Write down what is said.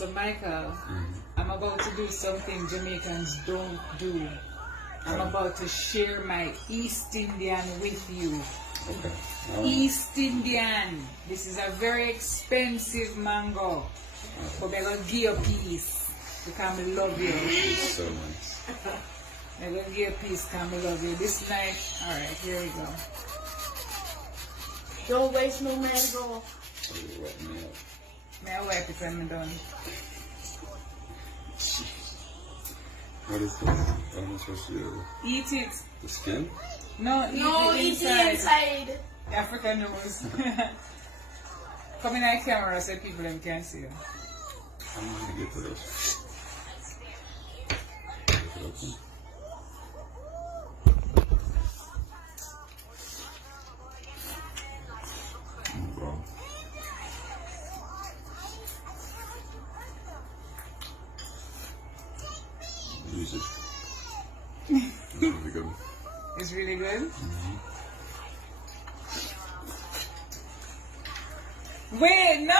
So Michael, I'm about to do something Jamaicans don't do. I'm about to share my East Indian with you. Okay. East Indian. This is a very expensive mango. But I'm going to give you a piece because I love you. So nice. I'm going to give you a piece because I love you. This night, alright, here we go. Don't waste no mango. Oh, you're wetting me up. May I wipe it when I'm done? What is this? What am I supposed to do? Eat it. The skin? No, eat No, the eat the inside. inside. African nose. Come in that camera so people them can see you. I'm gonna get to this. Get it open. Oh, wow. Jesus. That's really good. It's really good. Wait, no.